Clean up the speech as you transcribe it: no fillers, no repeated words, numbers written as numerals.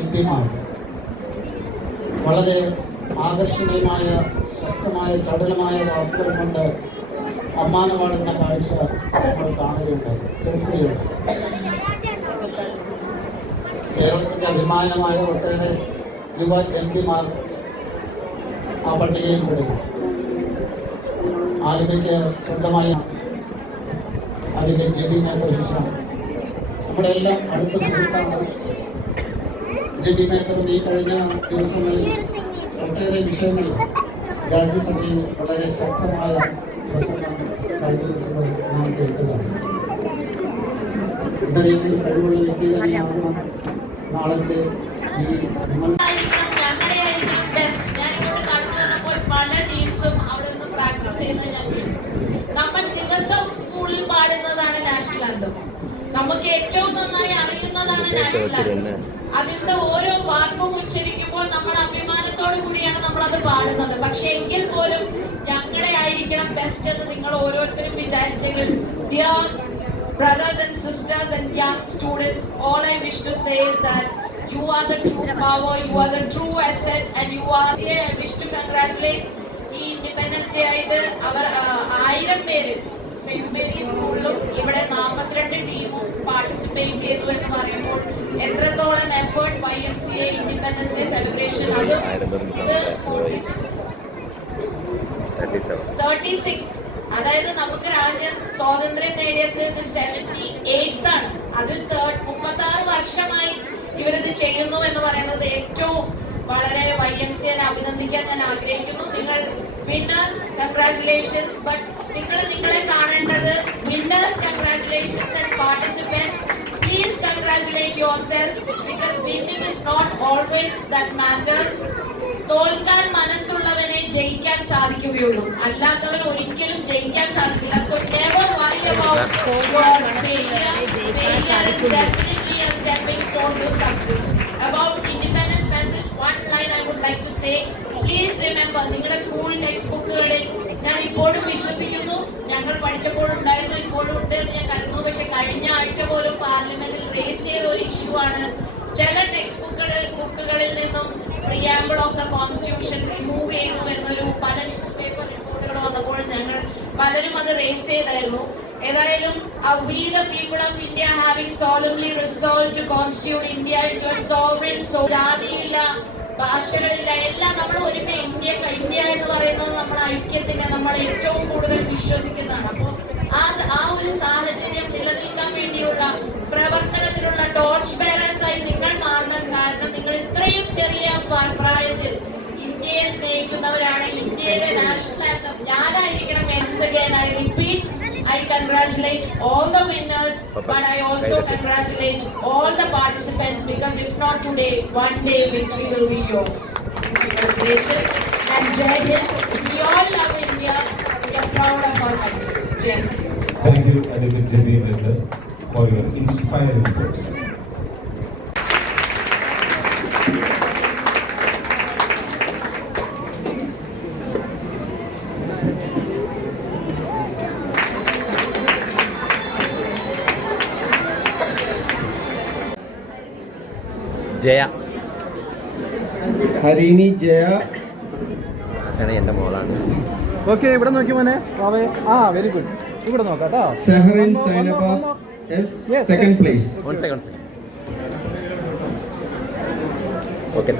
MP-മാർ വളരെ ആകർഷണീയമായ ശക്തമായ ചടുലമായ വാക്കുകൾ കൊണ്ട് അമ്മാനമാടുന്ന കാഴ്ച നമ്മൾ കാണുകയുണ്ട്, കേൾക്കുകയുണ്ട്. കേരളത്തിൻ്റെ അഭിമാനമായ ഒട്ടേറെ യുവ MP-മാർ ആ പട്ടികയിൽ പെടുന്നു. ആലുവയ്ക്ക് സ്വന്തമായി അഡ്വക്കേറ്റ് ജെബി മേത്തർ ഹിഷാം നമ്മുടെ എല്ലാം അടുത്ത സുഹൃത്താണ്. ജെബി മേത്തറും ഈ കഴിഞ്ഞ ദിവസങ്ങളിൽ ഒട്ടേറെ വിഷയങ്ങളിൽ രാജ്യസഭയിൽ വളരെ ശക്തമായ പ്രസംഗം കാഴ്ചവെച്ചത് നാം കേട്ടതാണ്. ഇത്രയും കഴിവുള്ള വ്യക്തി തന്നെയാകണം നാളത്തെ ഈ പല ടീംസും അവിടെ നിന്ന് പ്രാക്ടീസ് ചെയ്യുന്നത് ഞാൻ കേട്ടു. നമ്മൾ ദിവസം സ്കൂളിൽ പാടുന്നതാണ് നാഷണൽ ആന്തം. നമുക്ക് ഏറ്റവും നന്നായി അറിയുന്നതാണ് നാഷണൽ ആന്തം. അതിന്റെ ഓരോ വാക്കും ഉച്ചരിക്കുമ്പോൾ നമ്മൾ അഭിമാനത്തോടു കൂടിയാണ് നമ്മൾ അത് പാടുന്നത്. പക്ഷെ എങ്കിൽ പോലും ഞങ്ങളുടെ ആയിരിക്കണം ബെസ്റ്റ് എന്ന് നിങ്ങൾ ഓരോരുത്തരും വിചാരിച്ചെങ്കിൽ, dear brothers and sisters and young students, all I wish to say is that you are the true power, you are the true asset, and you are here. I wish to congratulate ഈ independence day ആയിട്ട് അവർ 1000 പേര് saint Mary സ്കൂളിലും ഇവിടെ 42 ടീമും participate ചെയ്തു എന്ന് പറയുമ്പോൾ എത്രത്തോളം effort YMCA independence day celebration, അതും ഇത് 36 അതായത് നമുക്ക് രാജ്യം സ്വാതന്ത്ര്യം നേടിയത് 78th ആണ്. അതിൽ 36 വർഷമായി ഇവരിത് ചെയ്യുന്നു എന്ന് പറയുന്നത് ഏറ്റവും വളരെ YMCA അഭിനന്ദിക്കാൻ ഞാൻ ആഗ്രഹിക്കുന്നു. നിങ്ങൾ വിന്നേഴ്സ് കൺഗ്രാറ്റുലേഷൻസ്. ബട്ട് നിങ്ങൾ നിങ്ങളെ കാണേണ്ടത് winners congratulations and participants please congratulate yourself, because winning is not always that matters. തോൽക്കാൻ മനസ്സുള്ളവനെ ജയിക്കാൻ സാധിക്കുകയുള്ളൂ, അല്ലാത്തവൻ ഒരിക്കലും ജയിക്കാൻ സാധിക്കില്ല. So never worry about your failure. Failure is definitely a stepping stone to success. About independence message, one line I would like to say, please remember, നിങ്ങളുടെ school text ബുക്കുകളിൽ ഞാൻ ഇപ്പോഴും വിശ്വസിക്കുന്നു, ഞങ്ങൾ പഠിച്ചപ്പോഴുണ്ടായിരുന്നു ഇപ്പോഴും ഉണ്ട് എന്ന് ഞാൻ കരുതുന്നു. പക്ഷെ കഴിഞ്ഞ ആഴ്ച പോലും പാർലമെന്റിൽ റേസ് ചെയ്ത ഒരു ഇഷ്യൂ ആണ്, ചില ടെക്സ്റ്റ് ബുക്കുകളിൽ നിന്നും preamble of the constitution remove ചെയ്തു എന്നൊരു പല ന്യൂസ് പേപ്പർ റിപ്പോർട്ടുകൾ വന്നപ്പോൾ ഞങ്ങൾ പലരും അത് റേസ് ചെയ്തായിരുന്നു. ഏതായാലും we the people of India having solemnly resolved to constitute India into a sovereign, ജാതിയില്ല, ഭാഷകളില്ല, എല്ലാം നമ്മൾ ഒരുമ. ഇന്ത്യ എന്ന് പറയുന്നത് നമ്മൾ ഐക്യത്തിന് നമ്മൾ ഏറ്റവും കൂടുതൽ വിശ്വസിക്കുന്നതാണ്. അപ്പോൾ ആ ഒരു സാഹചര്യം നിലനിൽക്കാൻ വേണ്ടിയുള്ള പ്രവർത്തനത്തിനുള്ള ടോർച്ച് ബെയറേഴ്സ് ആയി നിങ്ങൾ മാറണം. കാരണം നിങ്ങൾ ഇത്രയും ചെറിയ പ്രായത്തിൽ ഇന്ത്യയെ സ്നേഹിക്കുന്നവരാണ്. ഇന്ത്യയുടെ നാഷണൽ ആന്തം ഞാനായിരിക്കണം. once again I repeat, I congratulate all the winners, but I also congratulate all the participants, because if not today, one day victory will be yours. Congratulations and Jai Hind. We all love India. We are proud of our country. Jai Hind. Thank you, Advocate Jimmy Miller, for your inspiring words. Jaya Harini Jaya എൻ്റെ മോളാണ്. Okay, ഇവിടെ നോക്കി മോനെ. Very good. ഇവിടെ നോക്കാം കേട്ടോ. Sehrin Zainaba second place. One second. Okay,